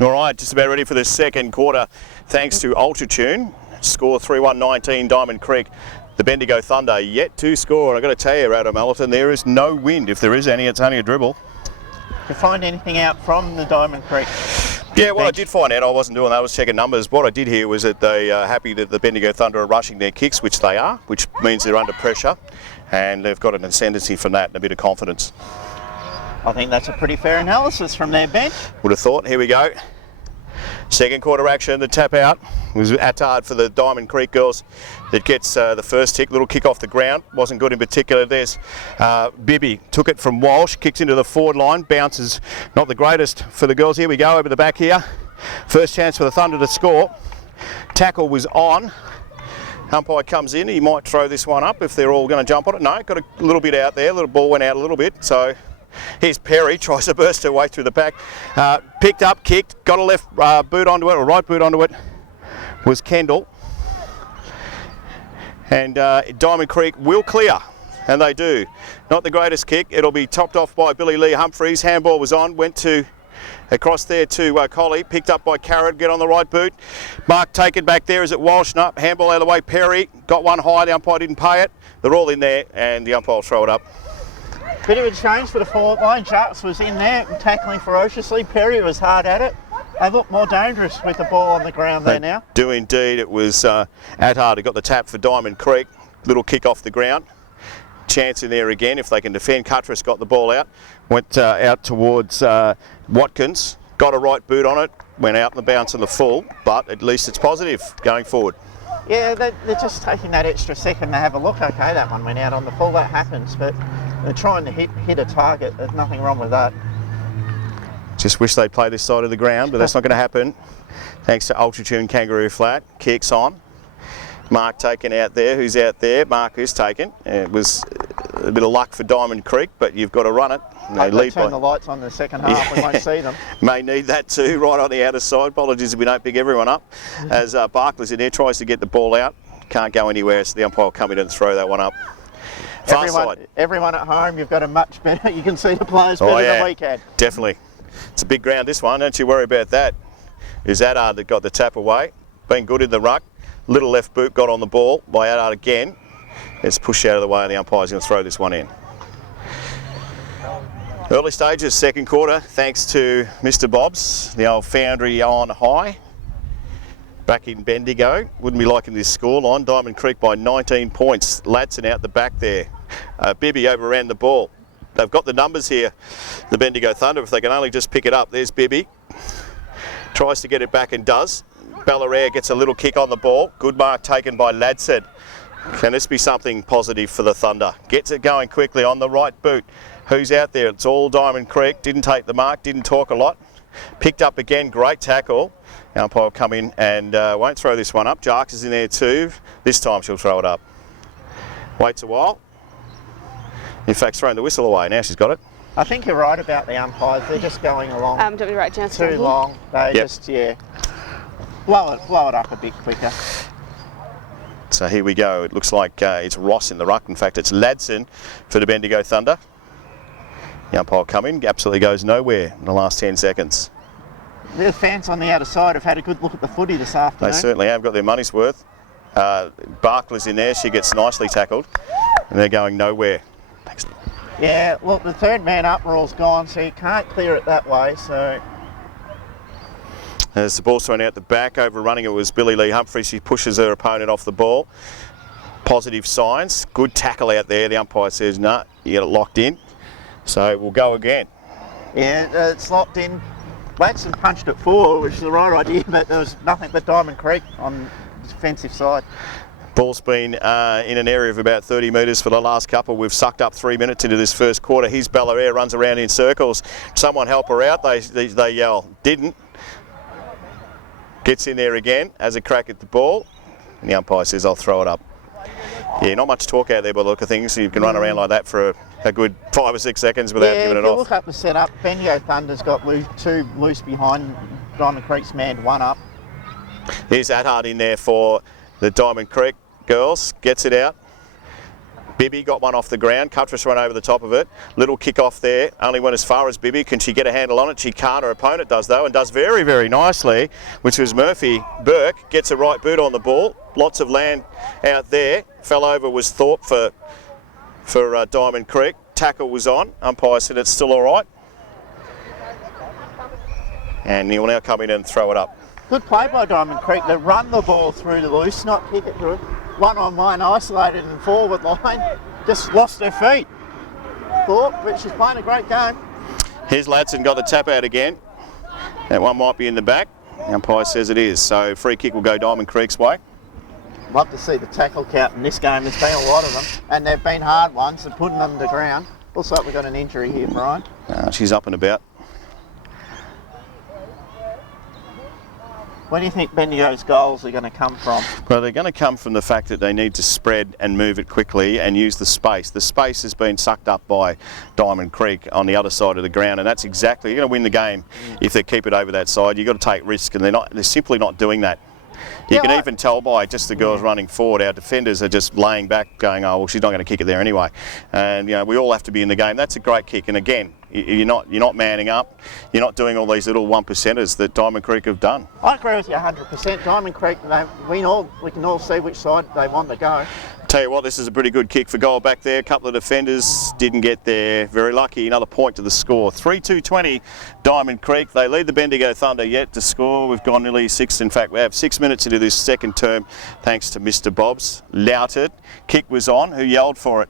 All right, just about ready for the second quarter thanks to Altitude. Score 3-1-19 Diamond Creek. The Bendigo Thunder yet to score. I've got to tell you, Adam Allerton, there is no wind. If there is any, it's only a dribble. Did you find anything out from the Diamond Creek? Yeah, what I did find out, I wasn't doing that, I was checking numbers. What I did hear was that they are happy that the Bendigo Thunder are rushing their kicks, which they are, which means they're under pressure, and they've got an ascendancy from that and a bit of confidence. I think that's a pretty fair analysis from their bench. Would have thought. Here we go. Second quarter action, the tap out was Attard for the Diamond Creek girls that gets the first tick, little kick off the ground, wasn't good in particular. There's Bibby, took it from Walsh, kicks into the forward line, bounces, not the greatest for the girls. Here we go, over the back here. First chance for the Thunder to score. Tackle was on. Umpire comes in, he might throw this one up if they're all going to jump on it. No, got a little bit out there, little ball went out a little bit, so here's Perry, tries to burst her way through the pack. Picked up, kicked, got a left boot onto it, or right boot onto it, was Kendall. And Diamond Creek will clear, and they do. Not the greatest kick, it'll be topped off by Billy Lee Humphries. Handball was on, went to across there to Collie, picked up by Carrot, get on the right boot. Mark taken back there, is it Walsh? No, handball out of the way, Perry, got one high, the umpire didn't pay it. They're all in there, and the umpire will throw it up. Bit of a change for the forward line. Jarks was in there tackling ferociously. Perry was hard at it. They look more dangerous with the ball on the ground there now. Do indeed. It was Attard who got the tap for Diamond Creek. Little kick off the ground. Chance in there again if they can defend. Cuttress got the ball out. Went out towards Watkins. Got a right boot on it. Went out in the bounce on the full. But at least it's positive going forward. Yeah, they're just taking that extra second to have a look. Okay, that one went out on the full. That happens, but they're trying to hit a target. There's nothing wrong with that. Just wish they'd play this side of the ground, but that's not going to happen. Thanks to Altitude Kangaroo Flat. Kicks on. Mark taken out there. Who's out there? Mark is taken. It was a bit of luck for Diamond Creek, but you've got to run it. They turn the lights on the second half. Yeah. We won't see them. May need that too, right on the outer side. Apologies if we don't pick everyone up. As Barkley's in there, tries to get the ball out. Can't go anywhere, so the umpire will come in and throw that one up. Everyone at home, you've got a much better, you can see the players better than we can. Definitely. It's a big ground, this one. Don't you worry about that. Is Attard that got the tap away. Been good in the ruck. Little left boot got on the ball by Attard again. It's pushed out of the way and the umpire's going to throw this one in. Early stages, second quarter, thanks to Mr. Bob's, the old foundry on high. Back in Bendigo. Wouldn't be liking this scoreline. Diamond Creek by 19 points. Ladson out the back there. Bibby overran the ball. They've got the numbers here, the Bendigo Thunder, if they can only just pick it up. There's Bibby. Tries to get it back and does. Ballarat gets a little kick on the ball. Good mark taken by Ladson. Can this be something positive for the Thunder? Gets it going quickly on the right boot. Who's out there? It's all Diamond Creek. Didn't take the mark, didn't talk a lot. Picked up again, great tackle. The umpire will come in and won't throw this one up. Jarks is in there too. This time she'll throw it up. Waits a while. In fact, throwing the whistle away. Now she's got it. I think you're right about the umpires. They're just going along too long. They just, blow it up a bit quicker. So here we go. It looks like it's Ross in the ruck. In fact, it's Ladson for the Bendigo Thunder. The umpire will come in. Absolutely goes nowhere in the last 10 seconds. The fans on the outer side have had a good look at the footy this afternoon. They certainly have got their money's worth. Barkley's in there. She gets nicely tackled. And they're going nowhere. Yeah, look, the third man up rule's gone, so you can't clear it that way. So as the ball's thrown out the back, overrunning it was Billy Lee Humphries. She pushes her opponent off the ball. Positive signs. Good tackle out there. The umpire says, no, you get it locked in. So we'll go again. Yeah, it's locked in. Ladson punched it forward, which is the right idea, but there was nothing but Diamond Creek on the defensive side. Ball's been in an area of about 30 metres for the last couple. We've sucked up 3 minutes into this first quarter. Here's Ballarat, runs around in circles. Someone help her out. They yell, didn't. Gets in there again, has a crack at the ball. And the umpire says, I'll throw it up. Yeah, not much talk out there by the look of things. You can run around like that for a good 5 or 6 seconds without giving it off. Yeah, if you look up the setup, Bendigo Thunder's got two loose behind. Diamond Creek's manned one up. Here's Attard in there for the Diamond Creek girls. Gets it out. Bibby got one off the ground. Cuttress ran over the top of it. Little kick off there. Only went as far as Bibby. Can she get a handle on it? She can't. Her opponent does though, and does very, very nicely, which was Murphy. Burke gets a right boot on the ball. Lots of land out there. Fell over was Thorpe for Diamond Creek. Tackle was on. Umpire said it's still all right. And he'll now come in and throw it up. Good play by Diamond Creek. They run the ball through the loose, not kick it through. One-on-one, isolated and forward line. Just lost her feet. Thorpe, but she's playing a great game. Here's Ladson got the tap out again. That one might be in the back. The umpire says it is. So free kick will go Diamond Creek's way. Love to see the tackle count in this game. There's been a lot of them, and they've been hard ones, and putting them to ground. Looks like we've got an injury here, Brian. She's up and about. Where do you think Bendigo's goals are going to come from? Well, they're going to come from the fact that they need to spread and move it quickly and use the space. The space has been sucked up by Diamond Creek on the other side of the ground, and that's exactly, you're going to win the game if they keep it over that side. You've got to take risk, and they're simply not doing that. You can even tell by just the girls running forward, our defenders are just laying back going, oh, well, she's not going to kick it there anyway. And, you know, we all have to be in the game. That's a great kick. And again, you're not manning up. You're not doing all these little 1%ers that Diamond Creek have done. I agree with you 100%. Diamond Creek, we can all see which side they want to go. Tell you what, this is a pretty good kick for goal back there. A couple of defenders didn't get there. Very lucky. Another point to the score. 3-2-20 Diamond Creek. They lead the Bendigo Thunder yet to score. We've gone nearly 6. In fact, we have 6 minutes into this second term thanks to Mr. Bobs. Louted. Kick was on. Who yelled for it?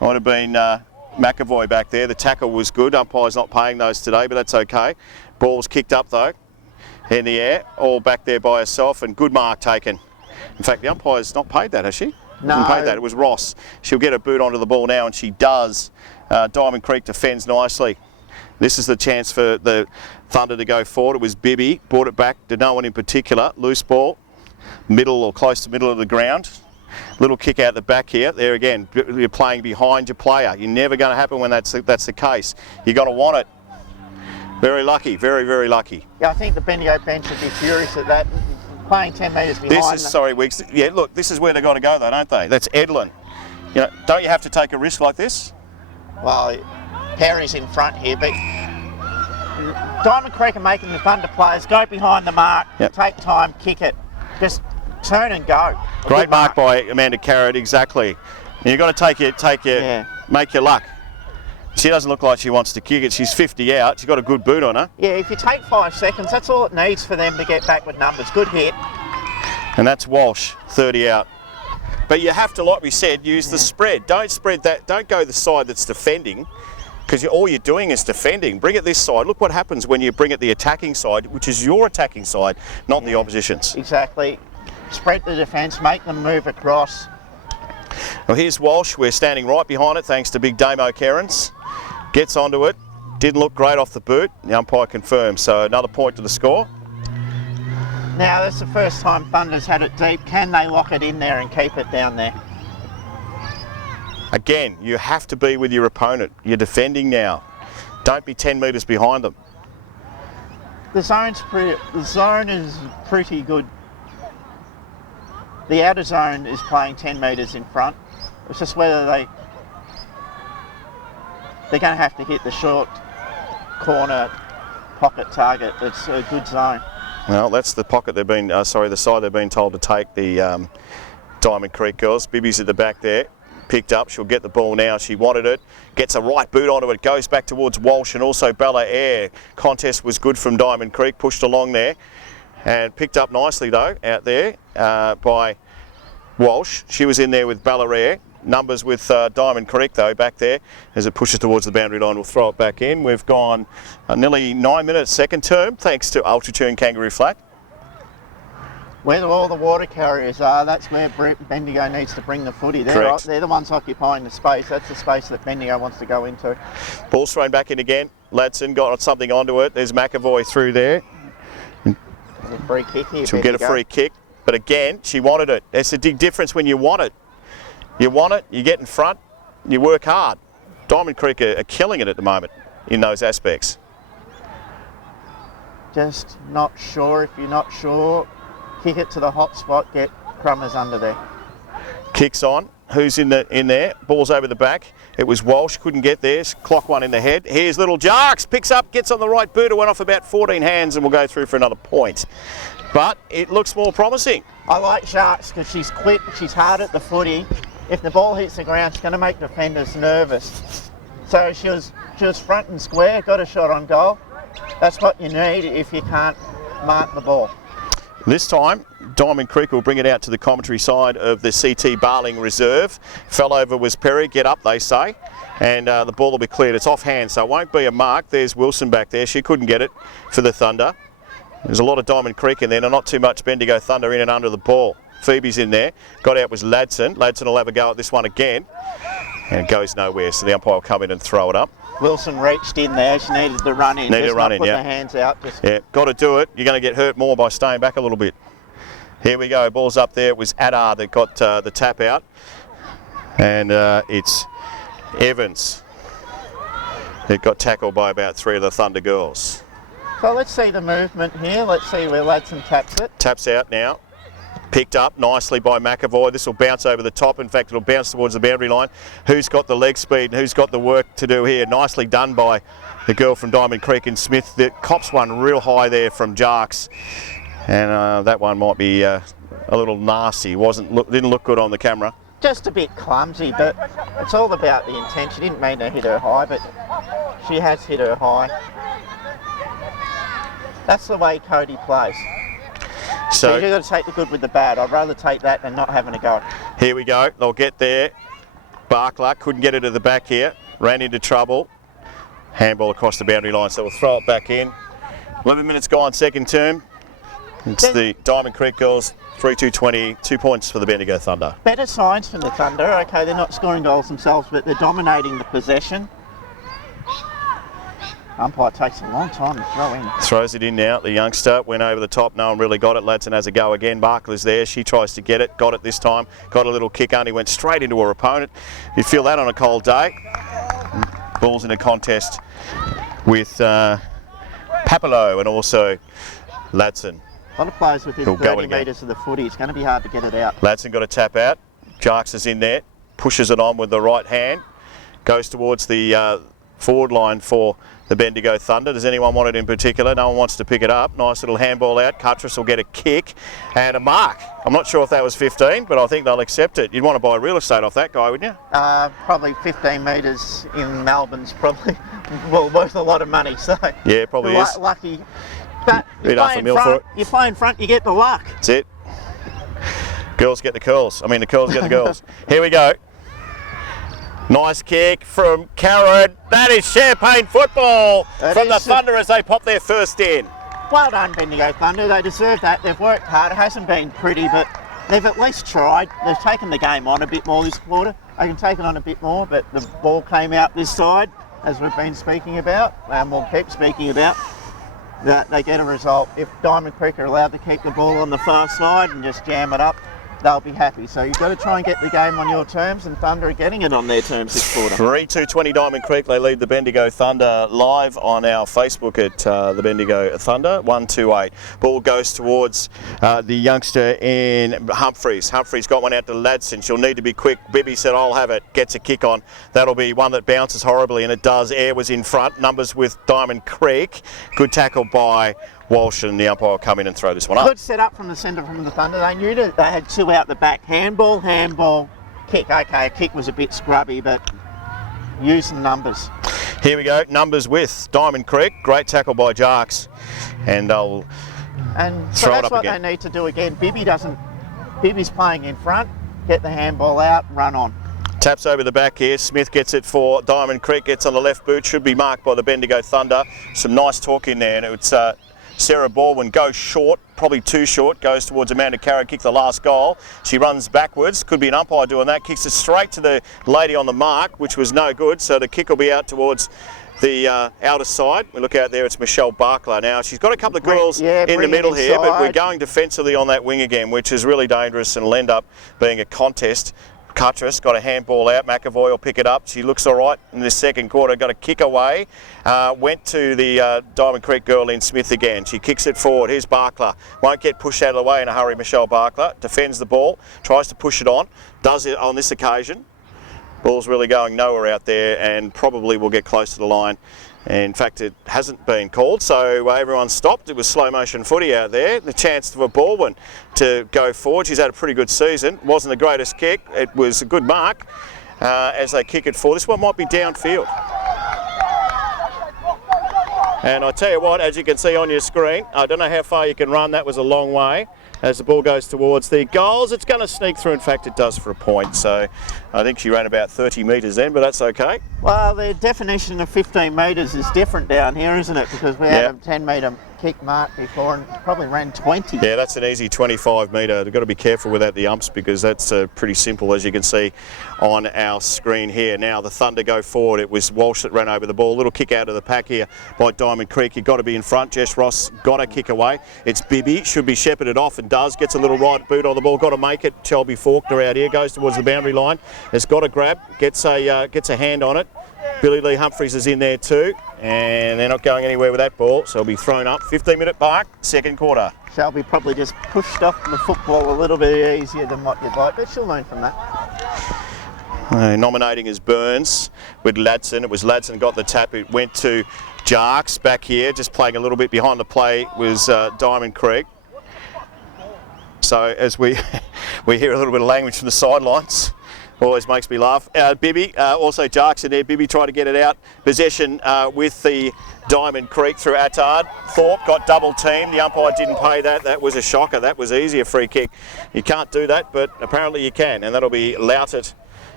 Might have been McAvoy back there. The tackle was good. Umpire's not paying those today, but that's okay. Ball's kicked up though. In the air. All back there by herself, and good mark taken. In fact, the umpire's not paid that, has she? No. Didn't pay that. It was Ross. She'll get a boot onto the ball now, and she does. Diamond Creek defends nicely. This is the chance for the Thunder to go forward. It was Bibby, brought it back to no one in particular. Loose ball, middle or close to middle of the ground. Little kick out the back here. There again, you're playing behind your player. You're never going to happen when that's the case. You've got to want it. Very lucky, very, very lucky. Yeah, I think the Bendigo bench would be furious at that. Playing 10 metres behind. This is, sorry, Wiggs. Yeah, look, this is where they've got to go though, don't they? That's Edlin. You know, don't you have to take a risk like this? Well, Perry's in front here, but Diamond Creek are making the Thunder players go behind the mark, take time, kick it, just turn and go. Great mark by Amanda Carrot, exactly. And you've got to make your luck. She doesn't look like she wants to kick it. She's 50 out. She's got a good boot on her. Yeah, if you take 5 seconds, that's all it needs for them to get back with numbers. Good hit. And that's Walsh, 30 out. But you have to, like we said, use the spread. Don't spread that. Don't go the side that's defending, because all you're doing is defending. Bring it this side. Look what happens when you bring it the attacking side, which is your attacking side, not the opposition's. Exactly. Spread the defence, make them move across. Well, here's Walsh. We're standing right behind it, thanks to big Damo Kerins. Gets onto it. Didn't look great off the boot. The umpire confirms. So another point to the score. Now, that's the first time Thunder's had it deep. Can they lock it in there and keep it down there? Again, you have to be with your opponent. You're defending now. Don't be 10 metres behind them. The zone is pretty good. The outer zone is playing 10 metres in front. It's just whether they're going to have to hit the short corner pocket target. It's a good zone. Well, that's the pocket they've been, the side they've been told to take, the Diamond Creek girls. Bibby's at the back there, picked up. She'll get the ball now. She wanted it. Gets a right boot onto it. Goes back towards Walsh and also Bella Air. Contest was good from Diamond Creek. Pushed along there and picked up nicely though out there by Walsh. She was in there with Bella Air. Numbers with Diamond Creek though back there as it pushes towards the boundary line. We'll throw it back in. We've gone nearly 9 minutes second term thanks to Ultra-Tune Kangaroo Flat. Where all the water carriers are, that's where Bendigo needs to bring the footy. They're the ones occupying the space. That's the space that Bendigo wants to go into. Ball's thrown back in again. Ladson got something onto it. There's McAvoy through there. There's a free kick here. She'll get a free kick. But again, she wanted it. It's a big difference when you want it. You want it, you get in front, you work hard. Diamond Creek are killing it at the moment in those aspects. Just not sure. If you're not sure, kick it to the hot spot, get Crummers under there. Kicks on. who's in there. Ball's over the back. It was Walsh, couldn't get there. Clock one in the head. Here's little Jarks, picks up, gets on the right boot. It went off about 14 hands and will go through for another point. But it looks more promising. I like Sharks because she's quick, she's hard at the footy. If the ball hits the ground, she's going to make defenders nervous. So she was front and square, got a shot on goal. That's what you need if you can't mark the ball. This time, Diamond Creek will bring it out to the commentary side of the CT Barling reserve. Fell over was Perry, get up they say, and the ball will be cleared. It's off hand, so it won't be a mark. There's Wilson back there, she couldn't get it for the Thunder. There's a lot of Diamond Creek in there, and not too much Bendigo Thunder in and under the ball. Phoebe's in there, got out was Ladson. Ladson will have a go at this one again, and it goes nowhere, so the umpire will come in and throw it up. Wilson reached in there, she needed to run in. Needed to run in, put yeah. the hands out. Yeah, got to do it. You're going to get hurt more by staying back a little bit. Here we go, ball's up there. It was Adar that got the tap out, and it's Evans that got tackled by about 3 of the Thunder girls. So let's see the movement here. Let's see where Ladson taps it. Taps out now. Picked up nicely by McAvoy. This will bounce over the top. In fact, it'll bounce towards the boundary line. Who's got the leg speed and who's got the work to do here? Nicely done by the girl from Diamond Creek and Smith. The cops one real high there from Jarks. And that one might be a little nasty. Didn't look good on the camera. Just a bit clumsy, but it's all about the intent. She didn't mean to hit her high, but she has hit her high. That's the way Cody plays. So you've got to take the good with the bad. I'd rather take that than not having a go. Here we go. They'll get there. Barkler couldn't get it to the back here. Ran into trouble. Handball across the boundary line. So we'll throw it back in. 11 minutes gone, second term. It's the Diamond Creek girls, 3-2-20, 2 points for the Bendigo Thunder. Better signs from the Thunder. Okay, they're not scoring goals themselves, but they're dominating the possession. Umpire takes a long time to throw in. Throws it in now. The youngster went over the top. No one really got it. Ladson has a go again. Barkler's there. She tries to get it. Got it this time. Got a little kick. Only went straight into her opponent. You feel that on a cold day. Ball's in a contest with Papalo and also Ladson. A lot of players within 30 metres of the footy. It's going to be hard to get it out. Ladson got a tap out. Jarks is in there. Pushes it on with the right hand. Goes towards the forward line for the Bendigo Thunder. Does anyone want it in particular? No one wants to pick it up. Nice little handball out. Cuttress will get a kick and a mark. I'm not sure if that was 15, but I think they'll accept it. You'd want to buy real estate off that guy, wouldn't you? Probably 15 metres in Melbourne's probably worth a lot of money. So yeah, probably is. Lucky. But you play in front, you get the luck. That's it. Girls get the curls. I mean, the curls get the girls. Here we go. Nice kick from Karen. That is champagne football from the Thunder as they pop their first in. Well done, Bendigo Thunder. They deserve that. They've worked hard. It hasn't been pretty, but they've at least tried. They've taken the game on a bit more this quarter. They can take it on a bit more, but the ball came out this side, as we've been speaking about, and we'll keep speaking about, that they get a result. If Diamond Creek are allowed to keep the ball on the far side and just jam it up, they'll be happy. So you've got to try and get the game on your terms, and Thunder are getting it on their terms this quarter. 3-2-20 Diamond Creek. They lead the Bendigo Thunder live on our Facebook at the Bendigo Thunder, 1-2-8. Ball goes towards the youngster in Humphreys. Humphreys got one out to Ladson. She'll need to be quick. Bibby said, I'll have it. Gets a kick on. That'll be one that bounces horribly, and it does. Air was in front. Numbers with Diamond Creek. Good tackle by Walsh, and the umpire will come in and throw this one up. Good set up from the centre from the Thunder. They knew that they had 2 out the back. Handball, kick. Okay, a kick was a bit scrubby, but use the numbers. Here we go. Numbers with Diamond Creek. Great tackle by Jarks, and they'll so throw it that's up what again. They need to do again. Bibby's playing in front. Get the handball out, run on. Taps over the back here. Smith gets it for Diamond Creek. Gets on the left boot. Should be marked by the Bendigo Thunder. Some nice talk in there, and it's Sarah Baldwin goes short, probably too short, goes towards Amanda Carrot, kick the last goal. She runs backwards, could be an umpire doing that, kicks it straight to the lady on the mark, which was no good, so the kick will be out towards the outer side. We look out there, it's Michelle Barkler. Now, she's got a couple of girls in the middle here, but we're going defensively on that wing again, which is really dangerous and will end up being a contest. Cuttress got a handball out. McAvoy will pick it up. She looks all right in the second quarter. Got a kick away. Went to the Diamond Creek girl in Smith again. She kicks it forward. Here's Barkler. Won't get pushed out of the way in a hurry. Michelle Barkler defends the ball. Tries to push it on. Does it on this occasion. Ball's really going nowhere out there and probably will get close to the line. In fact, it hasn't been called, so everyone stopped. It was slow motion footy out there. The chance for Baldwin to go forward. She's had a pretty good season. Wasn't the greatest kick. It was a good mark as they kick it forward. This one might be downfield. And I tell you what, as you can see on your screen, I don't know how far you can run. That was a long way. As the ball goes towards the goals, it's going to sneak through. In fact, it does for a point. So I think she ran about 30 metres then, but that's okay. Well, the definition of 15 metres is different down here, isn't it? Because we had a 10 metre kick mark before and probably ran 20. Yeah, that's an easy 25 metre. They've got to be careful with that, the umps, because that's pretty simple, as you can see on our screen here. Now the Thunder go forward. It was Walsh that ran over the ball. Little kick out of the pack here by Diamond Creek. You've got to be in front. Jess Ross got a kick away. It's Bibby. Should be shepherded off and does. Gets a little right boot on the ball. Got to make it. Shelby Faulkner out here. Goes towards the boundary line. Has got a grab. Gets a hand on it. Billy Lee Humphries is in there too. And they're not going anywhere with that ball. So it'll be thrown up. 15-minute mark. Second quarter. Shelby probably just pushed off the football a little bit easier than what you'd like, but she'll learn from that. Nominating as Burns with Ladson. It was Ladson got the tap. It went to Jarks back here. Just playing a little bit behind the play was Diamond Creek. So as we hear a little bit of language from the sidelines, always makes me laugh. Bibby, also Jarks in there. Bibby tried to get it out. Possession with the Diamond Creek through Attard. Thorpe got double teamed. The umpire didn't pay that. That was a shocker. That was easy, a free kick. You can't do that, but apparently you can, and that'll be Loutet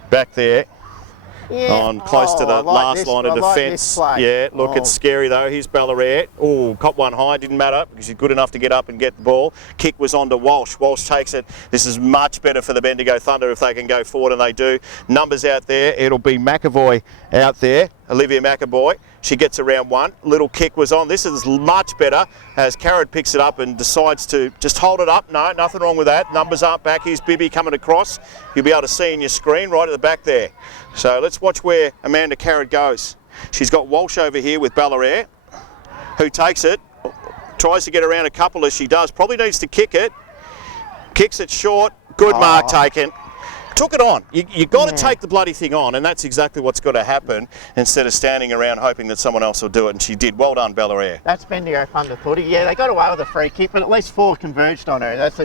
back there. Yeah. On close to the last line of defence. Yeah, look, it's scary though. Here's Ballarat. Oh, caught one high, didn't matter because he's good enough to get up and get the ball. Kick was on to Walsh. Walsh takes it. This is much better for the Bendigo Thunder if they can go forward, and they do. Numbers out there. It'll be McAvoy out there. Olivia McAvoy. She gets around one. Little kick was on. This is much better as Carrot picks it up and decides to just hold it up. No, nothing wrong with that. Numbers aren't back. Here's Bibby coming across. You'll be able to see in your screen right at the back there. So let's watch where Amanda Carrot goes. She's got Walsh over here with Ballarat, who takes it, tries to get around a couple as she does. Probably needs to kick it. Kicks it short. Good mark taken. Took it on. You got to take the bloody thing on, and that's exactly what's got to happen instead of standing around hoping that someone else will do it, and she did. Well done, Ballarat. That's Bendigo Thunder footy. Yeah, they got away with a free kick, but at least 4 converged on her. That's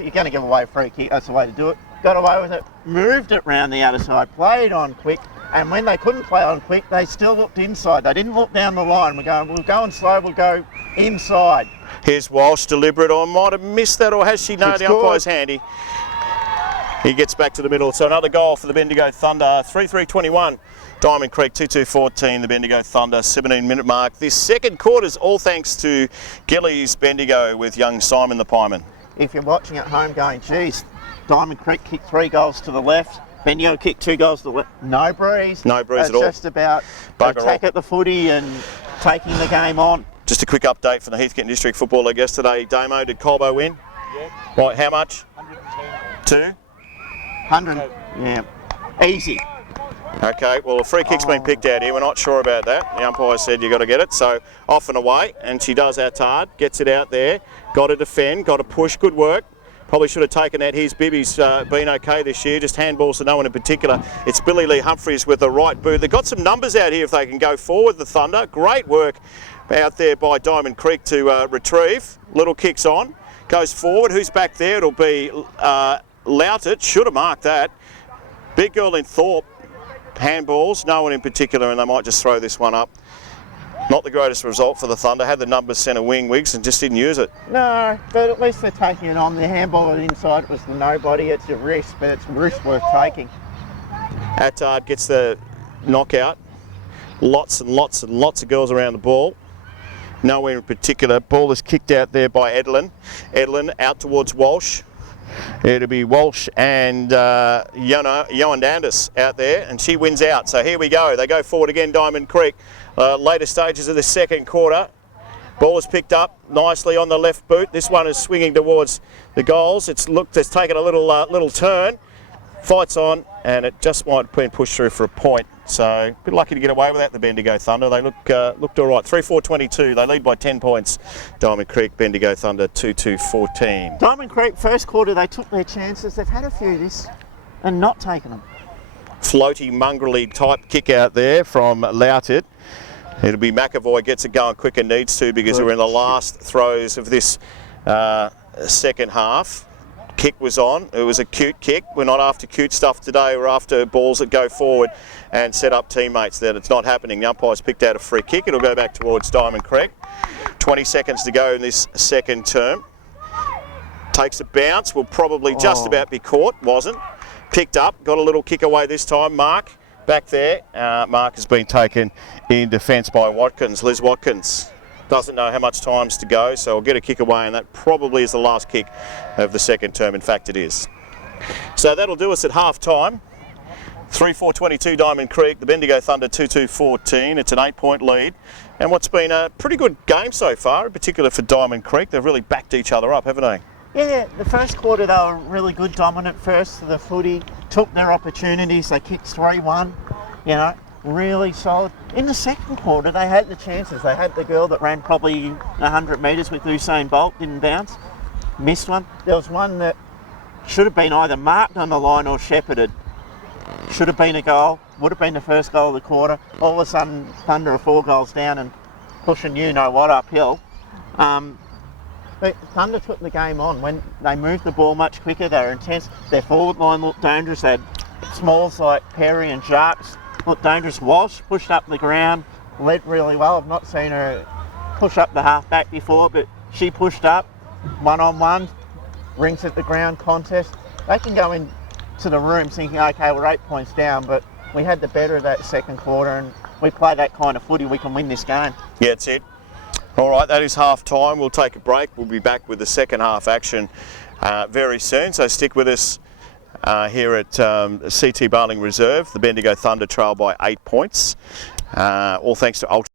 you're going to give away a free kick. That's the way to do it. Got away with it, moved it round the other side, played on quick, and when they couldn't play on quick, they still looked inside. They didn't look down the line. We're going slow, we'll go inside. Here's Walsh, deliberate. I might have missed that, or has she? No, the umpire's handy. He gets back to the middle. So another goal for the Bendigo Thunder. 3-3-21. Diamond Creek 2-2-14. The Bendigo Thunder 17-minute mark. This second quarter's all thanks to Gillies Bendigo with young Simon the Pieman. If you're watching at home going, geez, Diamond Creek kicked 3 goals to the left. Bendigo kicked 2 goals to the left. No breeze. No breeze at all. It's just about attack at the footy and taking the game on. Just a quick update from the Heathcote District Football League yesterday. Damo, did Colbo win? Yeah. Right, how much? 110. 2? 100. Yeah. Easy. Okay, well, a free kick's been picked out here. We're not sure about that. The umpire said you got to get it. So off and away, and she does Attard, gets it out there. Got to defend, got to push. Good work. Probably should have taken that. Here's Bibby's been okay this year, just handballs to no one in particular. It's Billy Lee Humphries with the right boot. They've got some numbers out here if they can go forward, the Thunder. Great work out there by Diamond Creek to retrieve. Little kicks on, goes forward. Who's back there? It'll be Loutet. Should have marked that. Big girl in Thorpe. Handballs, no one in particular, and they might just throw this one up. Not the greatest result for the Thunder. Had the numbers centre wing Wiggs and just didn't use it. No, but at least they're taking it on. The handball inside was the nobody. It's a risk, but it's a risk worth taking. Attard gets the knockout. Lots and lots and lots of girls around the ball. Nowhere in particular. Ball is kicked out there by Edlin. Edlin out towards Walsh. It'll be Walsh and Johan Dandis out there, and she wins out. So here we go. They go forward again, Diamond Creek. Later stages of the second quarter. Ball is picked up nicely on the left boot. This one is swinging towards the goals. It's taken a little turn. Fight's on, and it just might have been pushed through for a point. So a bit lucky to get away with that, the Bendigo Thunder. They looked all right. 3-4-22. They lead by 10 points. Diamond Creek, Bendigo Thunder 2-2-14. Diamond Creek, first quarter, they took their chances. They've had a few this and not taken them. Floaty, mongrelly type kick out there from Louted. It'll be McAvoy gets it going quicker needs to, because we're in the last throes of this second half. Kick was on. It was a cute kick. We're not after cute stuff today. We're after balls that go forward and set up teammates. That it's not happening. The umpire's picked out a free kick. It'll go back towards Diamond Creek. 20 seconds to go in this second term. Takes a bounce. Will probably just about be caught. Wasn't. Picked up. Got a little kick away this time. Mark back there. Mark has been taken in defence by Watkins. Liz Watkins doesn't know how much time's to go, so we'll get a kick away, and that probably is the last kick of the second term. In fact, it is. So that'll do us at half time. 3-4-22 Diamond Creek, the Bendigo Thunder 2-2-14. It's an 8-point lead, and what's been a pretty good game so far, in particular for Diamond Creek. They've really backed each other up, haven't they? Yeah, the first quarter they were really good, dominant first to the footy, took their opportunities, they kicked 3-1, you know, really solid. In the second quarter they had the chances. They had the girl that ran probably 100 metres with Usain Bolt, didn't bounce, missed one. There was one that should have been either marked on the line or shepherded. Should have been a goal, would have been the first goal of the quarter. All of a sudden Thunder are 4 goals down and pushing you-know-what uphill. But Thunder took the game on. When they moved the ball much quicker, they were intense. Their forward line looked dangerous. They had smalls like Perry and Jacques looked dangerous. Walsh pushed up the ground, led really well. I've not seen her push up the half back before, but she pushed up, one-on-one, rings at the ground contest. They can go into the room thinking, okay, we're 8 points down, but we had the better of that second quarter, and we play that kind of footy, we can win this game. Yeah, that's it. All right, that is half time. We'll take a break. We'll be back with the second half action very soon. So stick with us here at CT Barling Reserve. The Bendigo Thunder trail by 8 points. All thanks to Ultra.